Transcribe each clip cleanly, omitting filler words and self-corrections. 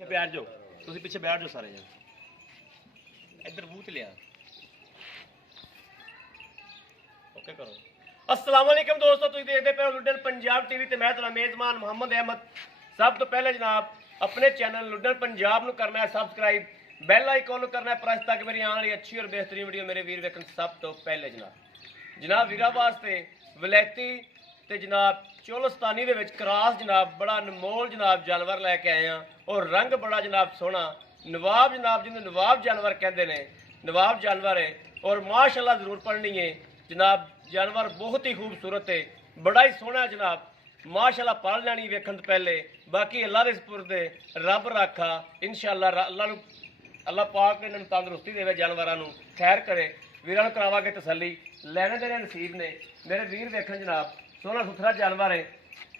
बैठ जाओ तुसीं पिछे बैठ जाओ सारे जने इधर मूँह ते लिया ओके करो। अस्सलाम वालेकुम दोस्तों, तुसीं देखदे पे हो लुड्डन पंजाब टीवी ते मैं तुहाडा मेज़बान मुहम्मद अहमद। सब तो पहले जनाब अपने चैनल लुड्डन पंजाब नूं करना है सबसक्राइब, बैल आइकॉन नूं करना है प्रेस ताकि मेरी आने वाली अच्छी और बेहतरीन वीडियो मेरे वीर वेखन सब तो पहले। जनाब वीरा वास्ते वलैती ते जनाब चोलस्तानी दे विच क्रॉस जनाब बड़ा अनमोल जनाब जानवर लैके आए हैं और रंग बड़ा जनाब सोहना नवाब जनाब जिन्हें नवाब जानवर कहते हैं, नवाब जानवर है और माशाल्लाह जरूर पढ़नी है जनाब। जानवर बहुत ही खूबसूरत है, बड़ा ही सोहना जनाब, माशाल्लाह पढ़ लैनी वेखन तो पहले। बाकी अल्लाह दे सुपुर्दे रब राखा इंशाअल्लाह अल्लाह पाक इन्हां नूं तंदुरुस्ती देवे, जानवरां नूं खैर करे, वीरां नूं करावांगे तसल्ली, लैने देने नसीब ने मेरे वीर वेखन जनाब। सोहना सुथरा जानवर है,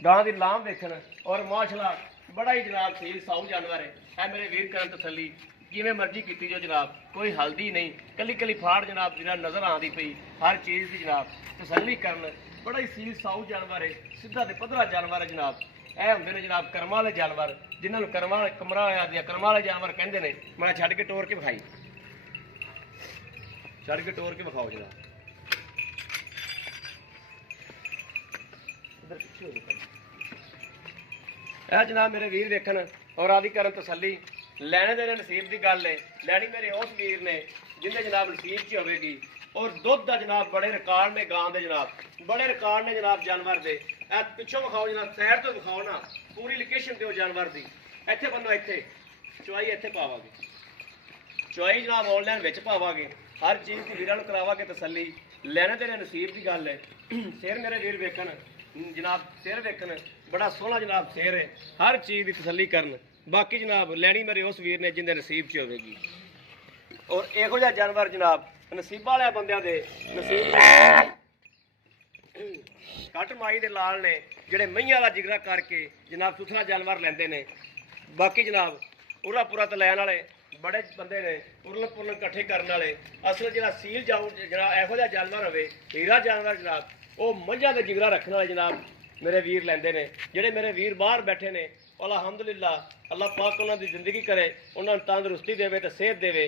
गां दी लाम वेखन और माशाल्लाह बड़ा ही जनाब सील साऊ जानवर है मेरे वीर करन तसल्ली जिवें मर्जी कीती जो जनाब, कोई हल्दी नहीं, कली कली फाड़ जनाब जिन्ना नज़र आती पई हर चीज़ की जनाब तसल्ली करन। बड़ा ही सील साऊ जानवर है, सीधा ते पधरा जानवर है जनाब। यह होंदे ने जनाब कर्मां वाले जानवर जिन्होंने कमरा होया कर्मां वाले जानवर कहते हैं। मैं छड्ड के टोर के विखाई, छड्ड के टोर के विखाओ जनाब। यह जनाब मेरे वीर देखन और आदि करन तसल्ली, लैने देने नसीब की गल है। लैनी मेरे उस वीर ने जिन्हें जनाब नसीब च होगी और दुध का जनाब बड़े रिकॉर्ड ने, गां के जनाब बड़े रिकॉर्ड ने जनाब जानवर के। पिछों विखाओ जनाब, सैर तो विखाओ ना, पूरी लोकेशन दो जानवर की। इत्थे बनो, इत्थे चुआई इत्थे पावांगे, चुआई जनाब ऑनलाइन विच पावांगे, हर चीज़ की वीरां नूं करावांगे तसल्ली। लैने देने नसीब की गल है। सिर मेरे वीर वेखन जनाब, सिर वेखन बड़ा सोहना जनाब सिर है, हर चीज़ की तसल्ली करन। बाकी जनाब लैनी मेरे उस वीर ने जिंदे नसीब च होगी और इहो जिहा जानवर जनाब नसीब वाले बंदियां दे नसीब कट माई दे लाल ने जिहड़े मईयां दा जिगरा करके जनाब सुथरा जानवर लैंदे ने। बाकी जनाब उरा पूरा तो लैन वाले बड़े बंदे ने, उरल पुरल इकट्ठे करने वाले। असल जिहड़ा सील जाऊ जिहड़ा इहो जिहा जानवर होवे हीरा जानवर जनाब, वो मईयां दे जिगरा रखने वाले जनाब मेरे वीर लैंदे ने। जिहड़े मेरे वीर बाहर बैठे ने अलहमदुलिल्लाह अल्लाह पाक उन्होंने जिंदगी करे, उन्होंने तंदुरुस्ती देवे तो सेहत देवे,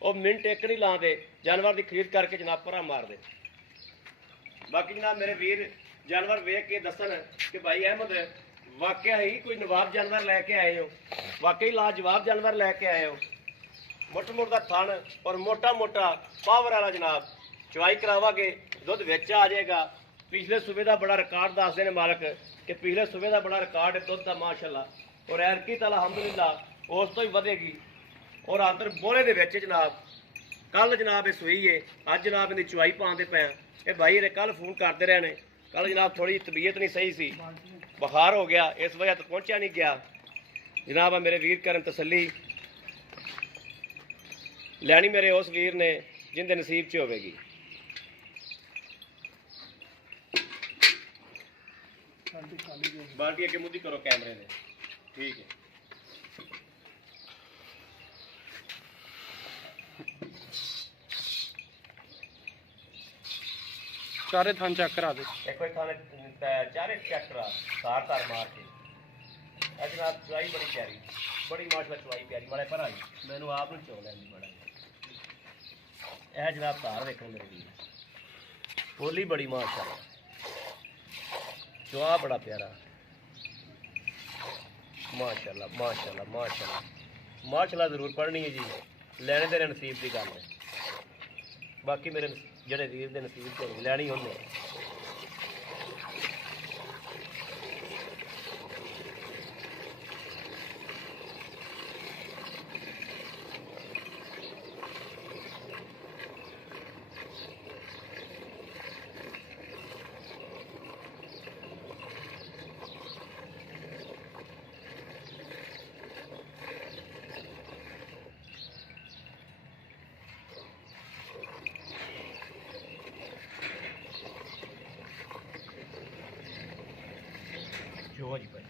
और मिनट एक नहीं लाते जानवर की खरीद करके जनाब भरा मार दे। बाकी जनाब मेरे वीर जानवर वेख के दसन कि भाई अहमद वाकया ही कोई नवाब जानवर लैके आए हो, वाकई लाजवाब जानवर लैके आए हो। मोटा मोटा थन और मोटा मोटा पावर वाला जनाब, चवाई करावांगे दुध विच आ जाएगा। पिछले सूबे का बड़ा रिकॉर्ड दसते हैं मालक कि पिछले सूबे का बड़ा रिकॉर्ड है दुध का माशाल्लाह, और एरकी तो अलहमदुलिल्लाह उस तो ही वधेगी। और अंदर बोले दे विच जनाब कल जनाब ये सूई है, अज जनाब इहदी चुआई पाते पे। ये भाई ने कल फोन करते रहे ने, कल जनाब थोड़ी तबीयत नहीं सही सी, बुखार हो गया, इस वजह तो पहुंचा नहीं गया जनाब। मेरे वीर करन तसल्ली, लैनी मेरे उस वीर ने जिंदे नसीब च होगी। बाल्टी अगे मुद्दी करो कैमरे ने, ठीक है। चारे थान चेक करा दे, एक थाने चारे चेक करा तार तार मार के। जनाब चुआई बड़ी प्यारी, बड़ी माशाल्लाह चुआई प्यारी, माड़े पर आई मैनू आप नूं चो लैंदी बड़ा। यह जनाब तार देखो मेरे वीर, बोली बड़ी माशाल्लाह, चुआ बड़ा प्यारा, माशाल्लाह माशाल्लाह माशाल्लाह माशाल्लाह जरूर पढ़नी है जी। लैने देने नसीब की गल है, बाकी मेरे जेड़े वीर दे नसीब च लैनी उन्हें। जो जी भाई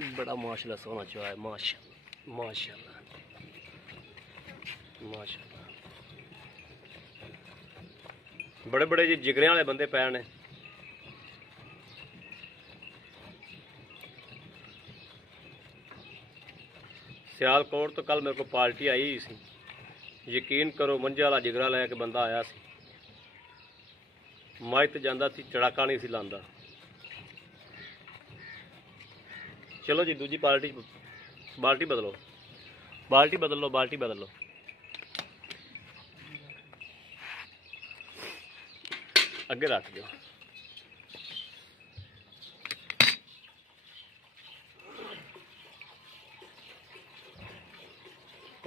बड़ा माशाल्लाह सोना चुहा है, माशाल्लाह माशाल्लाह माशाल्लाह। बड़े बड़े जी जिगरे वाले बंदे पै ने। सियालकोट तो कल मेरे को पार्टी आई सी, यकीन करो मंझे वाला जिगरा लैके बंदा आया सी, मज तो जांदा सी, चड़ाका नहीं सी लांदा। चलो जी दूजी पार्टी, बाल्टी बदलो, बाल्टी बदल लो, बाल्टी बदल लो। अगे रख दो।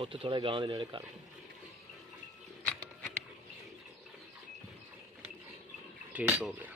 उत्थे थोड़ा गांव के नेड़े कर दो। ठीक हो गया।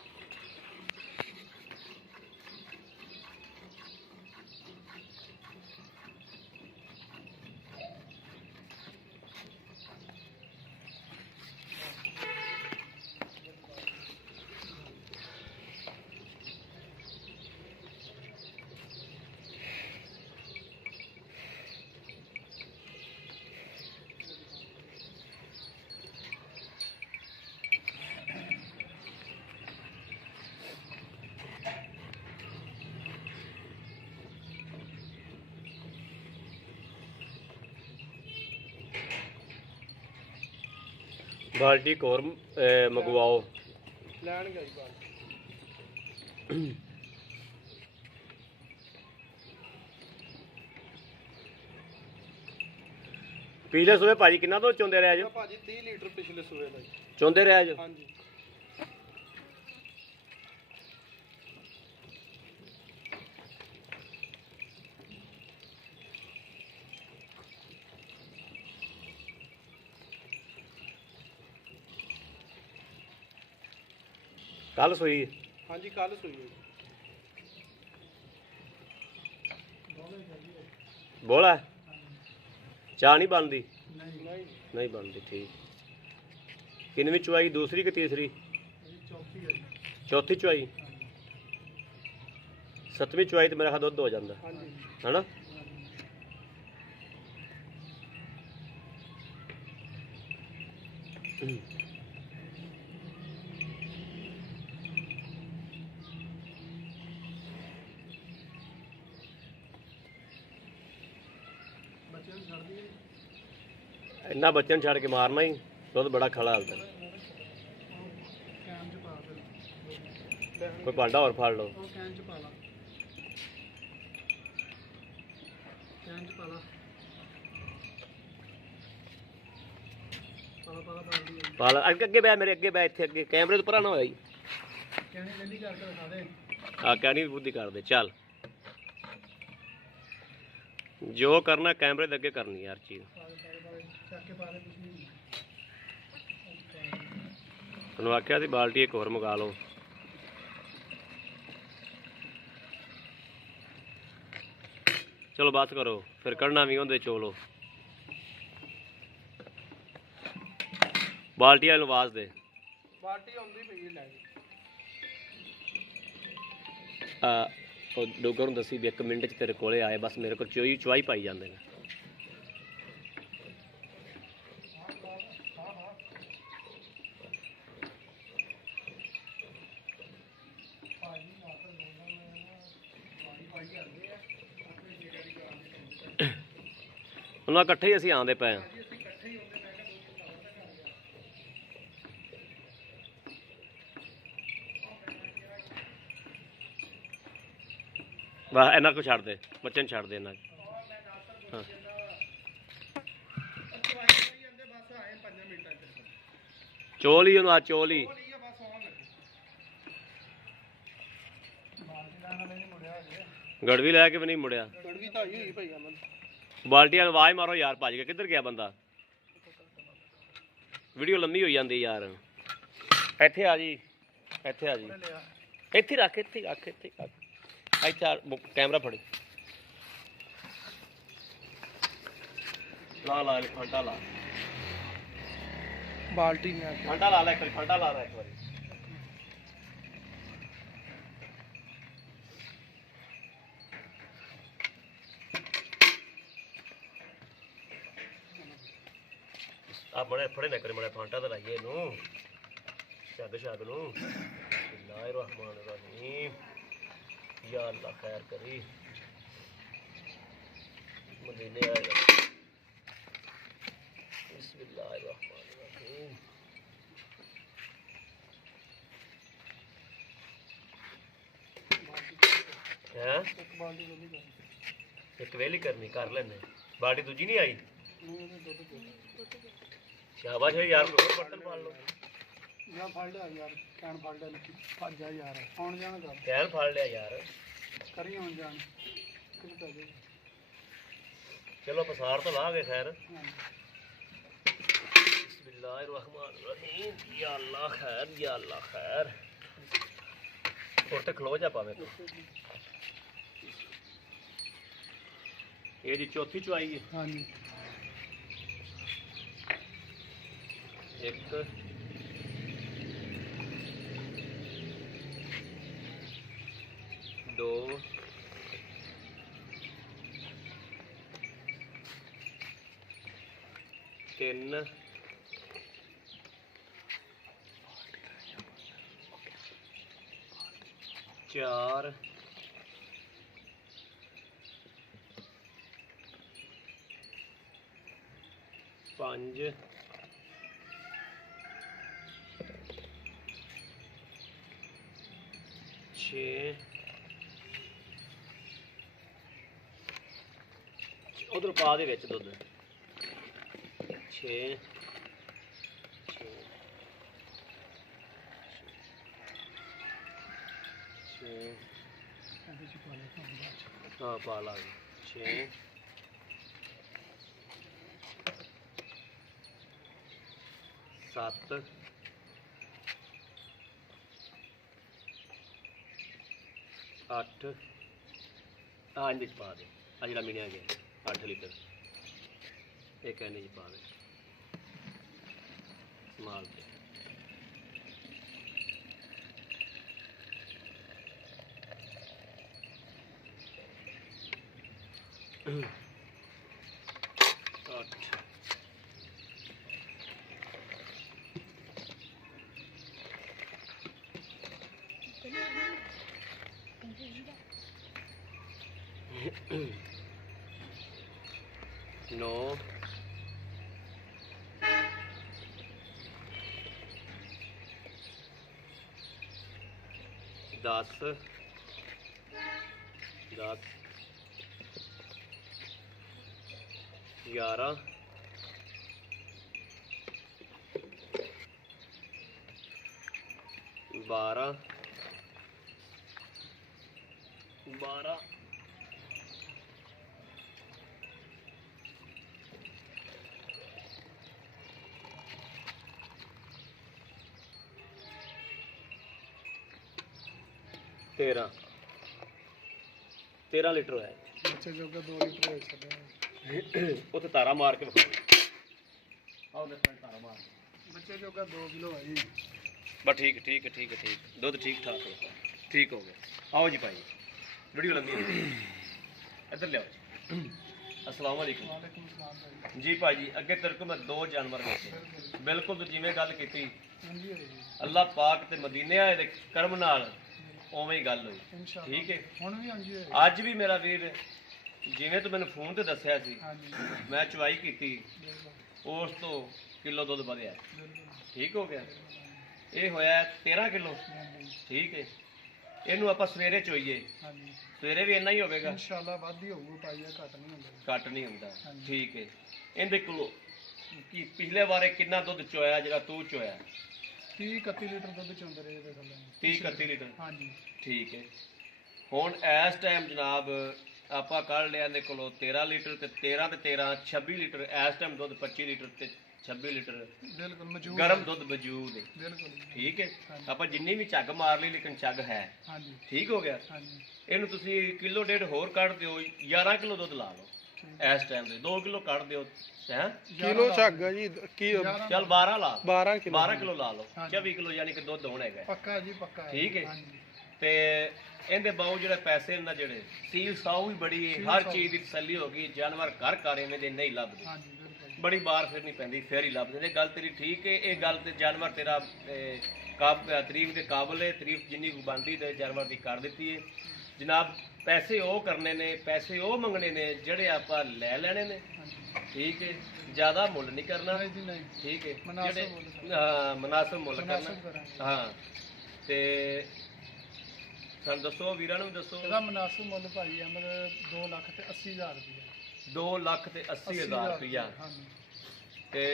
बाल्टी एक और मंगवाओ। लैन गई बाल्टी। पिछले सूबे भाजी किन्ना तो चोंदे रहे जो? भाजी 30 लीटर पिछले सूबे का चोंदे रहे जो? हाँ जी। कल सोई? हाँ जी कल सोई है। बोला चाह नहीं बनती? नहीं नहीं बनती। ठीक। किनवी चुआई, दूसरी कि तीसरी? चौथी चुआई। सतवीं चुआई तो मेरा ख्याल दुध हो जाता है ना? इन्ना बच्चन छड़ के मारना ही दुध बड़ा खड़ा हालता। कोई भांडा और फाड़ लो। पाला अगे बह, मेरे अगे बह, इत्थे अगे कैमरे तो परा ना होया। हाँ कहनी बुद्धि कर दे। चल जो करना कैमरे दे अगे करनी यार चीज। तुहानू आख्या सी बाल्टी एक होर मंगा लो। चलो बस करो, फिर कढ़ना भी होंदे चोलो। बाल्टी वाले आवाज दे। बाल्टी आउंदी पई है, लै डोगर नूं दसी भी 1 मिनट च तेरे कोले आए, बस मेरे को चुआई पाई जाते हैं। ਉਹਨਾਂ ਇਕੱਠੇ ਹੀ ਅਸੀਂ ਆਉਂਦੇ ਪਏ ਹਾਂ। ਵਾਹ ਇਹਨਾਂ ਕੋ ਛੱਡ ਦੇ, ਬੱਚੇ ਨੂੰ ਛੱਡ ਦੇ ਇਹਨਾਂ। ਹਾਂ ਚੋਲ ਹੀ ਉਹਨੂੰ ਆ, ਚੋਲ ਹੀ ਗੜਵੀ ਲੈ ਕੇ ਵੀ ਨਹੀਂ ਮੁੜਿਆ। ਗੜਵੀ ਤਾਂ ਹੋਈ ਭਾਈ ਅਮਨ। ਬਾਲਟੀ ਵਾਲ ਆਵਾਜ਼ ਮਾਰੋ ਯਾਰ, ਭੱਜ ਕੇ ਕਿੱਧਰ ਗਿਆ ਬੰਦਾ? ਵੀਡੀਓ ਲੰਮੀ ਹੋ ਜਾਂਦੀ ਯਾਰ। ਇੱਥੇ ਆ ਜੀ, ਇੱਥੇ ਆ ਜੀ, ਇੱਥੇ ਰੱਖ, ਇੱਥੇ ਰੱਖ, ਇੱਥੇ ਰੱਖ। ਇੱਥੇ ਕੈਮਰਾ ਫੜੀ, ਲਾ ਲਾ ਫਾਂਟਾ ਲਾ, ਬਾਲਟੀ ਨੇ ਫਾਂਟਾ ਲਾ ਲੈ ਇੱਕ ਵਾਰੀ, ਫਾਂਟਾ ਲਾ ਲੈ ਇੱਕ ਵਾਰੀ। ਆ ਬੜੇ ਫੜੇ ਨਾ ਕਰੇ ਮੜਾ ਫਾਂਟਾ ਤਾਂ ਲਾਈਏ ਇਹਨੂੰ ਛੱਗ ਨੂੰ ਬਿਸਮਿल्लाह रहमान रहीम या अल्लाह खैर करी मदीने आएगा बिस्मिल्लाह रहमान रहीम हैं एक वेली करनी कर लेने बाल्टी दूजी नहीं आई शाबाश है यार बर्तन पाल लो ਜਾਂ ਫੜ ਲਿਆ ਯਾਰ ਕੈਨ ਫੜ ਲਿਆ ਨਿੱਕੀ ਭੱਜ ਜਾ ਯਾਰ ਆਉਣ ਜਾਣ ਕਰ कैन फाड़ लिया यार ਕਰੀ ਆਉਣ ਜਾਣ ਕਿੱਥੇ ਪੈ ਗਏ चलो पसार तो ला गए खैर ਹਾਂਜੀ बिस्मिल्लाहिर्रहमानिर्रहीम या अल्लाह खैर और ते खलो जा पावे ये जी चौथी चुआई है ਹਾਂਜੀ एक दो तीन चार पांच छे उधर पा दे विच दुध छे हाँ पा ला छे सत्त अठ हाँ इंदे पा दे आ जिहड़ा मिनिया गया 8 लीटर एक कहने पा दे संभाल के आठ नौ दस 11 12 13 लीटर है ਬੱਚੇ ਜੋਗਾ 2 ਲੀਟਰ ਹੋ ਸਕਦਾ ਉੱਥੇ ਤਾਰਾ ਮਾਰ ਕੇ ਵਿਖਾ ਆਓ ਦੇ ਤਾਰਾ ਮਾਰ ਬੱਚੇ ਜੋਗਾ 2 ਕਿਲੋ ਹੈ ਜੀ ਬਸ ਠੀਕ ਦੁੱਧ ਠੀਕ ਠਾਕ ਹੋ ਠੀਕ ਹੋ ਗਿਆ आओ जी भाई वीडियो लंबी है इधर ले आओ अस्सलाम वालेकुम ਵਾਲੇਕੁਮ ਸਲਾਮ ਭਾਈ जी भाई जी अगे तेरे को मैं 2 जानवर देखे बिल्कुल तो जिवें गल कीती ਹਾਂਜੀ ਹੋਈ ਜੀ अल्लाह पाक ते मदीने आए दे करम नाल उवें ही गल हुई ਇਨਸ਼ਾਅੱਲਾ ठीक है ਹੁਣ ਵੀ ਹਾਂਜੀ ਹੋਈ ਅੱਜ ਵੀ ਮੇਰਾ ਵੀਰ ਜਿਵੇਂ ਤੂੰ ਮੈਨੂੰ ਫੋਨ ਤੇ ਦੱਸਿਆ ਸੀ ਹਾਂਜੀ ਮੈਂ ਚੁਆਈ ਕੀਤੀ ਬਿਲਕੁਲ ਉਸ ਤੋਂ ਕਿਲੋ ਦੁੱਧ ਵਧਿਆ ਬਿਲਕੁਲ ਠੀਕ ਹੋ ਗਿਆ ਇਹ ਹੋਇਆ 13 ਕਿਲੋ ਹਾਂਜੀ ਠੀਕ ਹੈ ਇਹਨੂੰ ਆਪਾਂ ਸਵੇਰੇ ਚੋਈਏ ਹਾਂਜੀ ਸਵੇਰੇ ਵੀ ਇੰਨਾ ਹੀ ਹੋਵੇਗਾ ਇਨਸ਼ਾਅੱਲਾ ਵੱਧ ਹੀ ਹੋਊਗਾ ਪਾਈਆ ਘੱਟ ਨਹੀਂ ਹੁੰਦਾ ਘੱਟ ਨਹੀਂ ਹੁੰਦਾ ਹਾਂਜੀ। ਠੀਕ ਹੈ ਇਹਦੇ ਕੋਲ ਕੀ ਪਿਛਲੇ ਵਾਰੇ ਕਿੰਨਾ ਦੁੱਧ ਚੋਇਆ ਜਿਹੜਾ ਤੂੰ ਚੋਇਆ 30 31 ਲੀਟਰ ਦੁੱਧ ਚੋਂਦੇ ਰਹੇ ਇਹਦੇ ਥੱਲੇ 30 31 ਲੀਟਰ ਹਾਂਜੀ ਠੀਕ ਹੈ ਹੁਣ ਇਸ ਟਾਈਮ ਜਨਾਬ ਆਪਾਂ ਕੱਢ ਲਿਆ ਇਹਦੇ ਕੋਲੋਂ 13 ਲੀਟਰ ਤੇ 13 ਤੇ 13 26 ਲੀਟਰ ਇਸ ਟਾਈਮ ਦੁੱਧ 25 ਲੀਟਰ ਤੇ 26 ਲੀਟਰ ਬਿਲਕੁਲ ਮੌਜੂਦ ਗਰਮ ਦੁੱਧ ਮੌਜੂਦ ਹੈ ਬਿਲਕੁਲ ਜੀ। ਠੀਕ ਹੈ ਹਾਂਜੀ। ਆਪਾਂ ਜਿੰਨੀ ਵੀ ਝੱਗ ਮਾਰ ਲਈ ਲੇਕਿਨ ਝੱਗ ਹੈ ਹਾਂਜੀ ਠੀਕ ਹੋ ਗਿਆ ਹਾਂਜੀ ਇਹਨੂੰ ਤੁਸੀਂ ਕਿਲੋ ਡੇਢ ਹੋਰ ਕੱਢ ਦਿਓ 11 ਕਿਲੋ ਦੁੱਧ ਲਾ ਲਓ ਠੀਕ ਇਸ ਟਾਈਮ ਦੇ 2 ਕਿਲੋ ਕੱਢ ਦਿਓ ਹੈ ਕਿਲੋ ਝੱਗ ਜੀ ਕੀ ਚੱਲ 12 ਲਾ 12 ਕਿਲੋ 12 ਕਿਲੋ ਲਾ ਲਓ ਹਾਂਜੀ। 24 ਕਿਲੋ ਯਾਨੀ ਕਿ ਦੁੱਧ ਹੋਣਾ ਹੈਗਾ ਪੱਕਾ ਜੀ ਪੱਕਾ ਹੈ। ਠੀਕ ਹੈ। ਹਾਂਜੀ ਤੇ ਇਹਦੇ ਬਾਉ ਜਿਹੜੇ ਪੈਸੇ ਇਹਨਾਂ ਜਿਹੜੇ ਸੀਲ ਸਾਊ ਵੀ ਬੜੀ ਹੈ ਸੀਲ ਹਰ ਸਾਊ। ਚੀਜ਼ ਦੀ ਤਸੱਲੀ ਹੋ ਗਈ ਜਾਨਵਰ ਘਰ ਘਰ ਐਵੇਂ ਦੇ ਨਹੀਂ ਲੱਭਦੇ ਹਾਂਜੀ ਬਿਲਕੁਲ ਬੜੀ ਬਾਰ ਫਿਰ ਨਹੀਂ ਪੈਂਦੀ, ਫਿਰ ਹੀ ਲੱਭਦੇ ਨੇ। ਗੱਲ ਤੇਰੀ ਠੀਕ ਹੈ, ਇਹ ਗੱਲ ਤੇ ਜਾਨਵਰ ਤੇਰਾ ਤਾਰੀਫ ਦੇ ਕਾਬਲ ਹੈ, ਤਾਰੀਫ ਜਿੰਨੀ ਕੁ ਬਣਦੀ ਤੇ ਜਾਨਵਰ ਦੀ ਕਰ ਦਿੱਤੀ ਹੈ ਜਨਾਬ। ਪੈਸੇ ਉਹ ਕਰਨੇ ਨੇ, ਪੈਸੇ ਉਹ ਮੰਗਣੇ ਨੇ ਜਿਹੜੇ ਆਪਾਂ ਲੈ ਲੈਣੇ ਨੇ, ਠੀਕ ਹੈ। ਜ਼ਿਆਦਾ ਮੁੱਲ ਨਹੀਂ ਕਰਨਾ, ਨਹੀਂ ਜੀ ਨਹੀਂ, ਠੀਕ ਹੈ। ਮੁਨਾਸਿਬ ਜਿਹੜੇ ਮੁੱਲ ਹਾਂ ਮੁਨਾਸਿਬ ਮੁੱਲ ਮੁਨਾਸਿਬ ਕਰਨਾ, ਕਰਾਂਗੇ। ਹਾਂ। ਤੇ ਸਾਨੂੰ ਦੱਸੋ, ਵੀਰਾਂ ਨੂੰ ਵੀ ਦੱਸੋ। ਇਹਦਾ ਮੁਨਾਸਿਬ ਮੁੱਲ ਭਾਈ ਅਮਰ 2,80,000 ਰੁਪਇਆ। 2,80,000 ਰੁਪਇਆ। ਹਾਂਜੀ, ਤੇ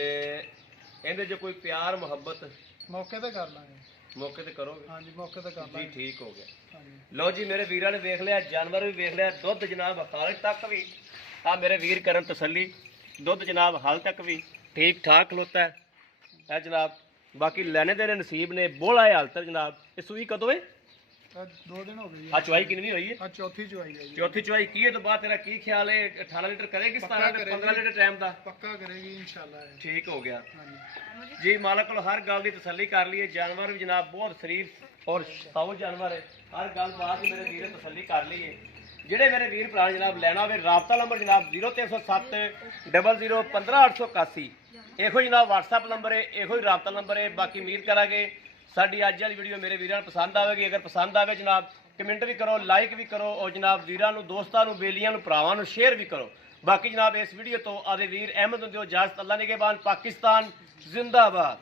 ਇਹਦੇ 'ਚ ਕੋਈ ਪਿਆਰ ਮੁਹੱਬਤ ਮੌਕੇ ਤੇ ਕਰ ਲਾਂਗੇ। ਮੌਕੇ ਤੇ ਕਰੋਗੇ? ਹਾਂਜੀ, ਮੌਕੇ ਤੇ ਕਰ ਜੀ ਲਾਂਗੇ। ਠੀਕ ਹੋ ਗਿਆ। ਹਾਂਜੀ, ਲਓ ਜੀ, ਮੇਰੇ ਵੀਰਾਂ ਨੇ ਵੇਖ ਲਿਆ, ਜਾਨਵਰ ਵੀ ਵੇਖ ਲਿਆ, ਦੁੱਧ ਜਨਾਬ ਹਾਲ ਤੱਕ ਵੀ ਆ ਮੇਰੇ ਵੀਰ ਕਰਨ ਤਸੱਲੀ, ਦੁੱਧ ਜਨਾਬ ਹਾਲ ਤੱਕ ਵੀ ਠੀਕ ਠਾਕ ਖਲੋਤਾ ਹੈ ਇਹ ਜਨਾਬ। ਬਾਕੀ ਲੈਣੇ ਦੇ ਨਸੀਬ ਨੇ, ਬੋਲਾ ਹੈ ਹਾਲ ਤੱਕ ਜਨਾਬ। ਇਹ ਸੂਈ ਕਦੋਂ ਹੈ? ਇਹ 2 ਦਿਨ ਹੋ ਗਏ ਆ ਚੁਆਈ ਕਿੰਨੀ ਹੋਈ ਹੈ? ਆ ਚੌਥੀ ਚੁਆਈ ਹੈ ਜੀ। ਚੌਥੀ ਚੁਆਈ ਕੀ ਹੈ ਤੋਂ ਬਾਅਦ ਤੇਰਾ ਕੀ ਖਿਆਲ ਹੈ? 18 ਲੀਟਰ ਕਰੇਗੀ, 17 ਤੇ 15 ਲੀਟਰ ਟਾਈਮ ਦਾ? ਪੱਕਾ ਕਰੇਗੀ ਇਨਸ਼ਾਅੱਲਾ ਇਹ। ਠੀਕ ਹੋ ਗਿਆ ਹਾਂਜੀ, ਜੀ। ਮਾਲਕ ਕੋਲ ਹਰ ਗੱਲ ਦੀ ਤਸੱਲੀ ਕਰ ਲਈਏ। ਜਾਨਵਰ ਵੀ ਜਨਾਬ ਬਹੁਤ ਸ਼ਰੀਫ ਔਰ ਸਾਊ ਜਾਨਵਰ ਹੈ। ਹਰ ਗੱਲ ਬਾਤ ਦੀ ਮੇਰੇ ਵੀਰ ਤਸੱਲੀ ਕਰ ਲਈਏ। ਜਿਹੜੇ ਮੇਰੇ ਵੀਰ ਭਰਾ ਜਨਾਬ ਲੈਣਾ ਹੋਵੇ, ਰਾਬਤਾ ਨੰਬਰ ਜਨਾਬ 0307 00 15881। ਇਹੋ ਜਨਾਬ WhatsApp ਨੰਬਰ ਹੈ, ਇਹੋ ਹੀ ਰਾਬਤਾ ਨੰਬਰ ਹੈ। ਬਾਕੀ ਉਮੀਦ ਕਰਾਂਗੇ ਸਾਡੀ ਅੱਜ ਵਾਲੀ ਵੀਡੀਓ ਮੇਰੇ ਵੀਰਾਂ ਨੂੰ ਪਸੰਦ ਆਵੇਗੀ। ਅਗਰ ਪਸੰਦ ਆਵੇ ਜਨਾਬ ਕਮੈਂਟ ਵੀ ਕਰੋ, ਲਾਈਕ ਵੀ ਕਰੋ, ਔਰ ਜਨਾਬ ਵੀਰਾਂ ਨੂੰ, ਦੋਸਤਾਂ ਨੂੰ, ਬੇਲੀਆਂ ਨੂੰ, ਭਰਾਵਾਂ ਨੂੰ ਸ਼ੇਅਰ ਵੀ ਕਰੋ। ਬਾਕੀ ਜਨਾਬ ਇਸ ਵੀਡੀਓ ਤੋਂ ਆਦੇ ਵੀਰ ਅਹਿਮਦ ਹੁੰਦੇ ਹੋ ਇਜਾਜ਼ਤ। ਅੱਲਾ ਨਿਗਹਿਬਾਨ, ਪਾਕਿਸਤਾਨ ਜ਼ਿੰਦਾਬਾਦ।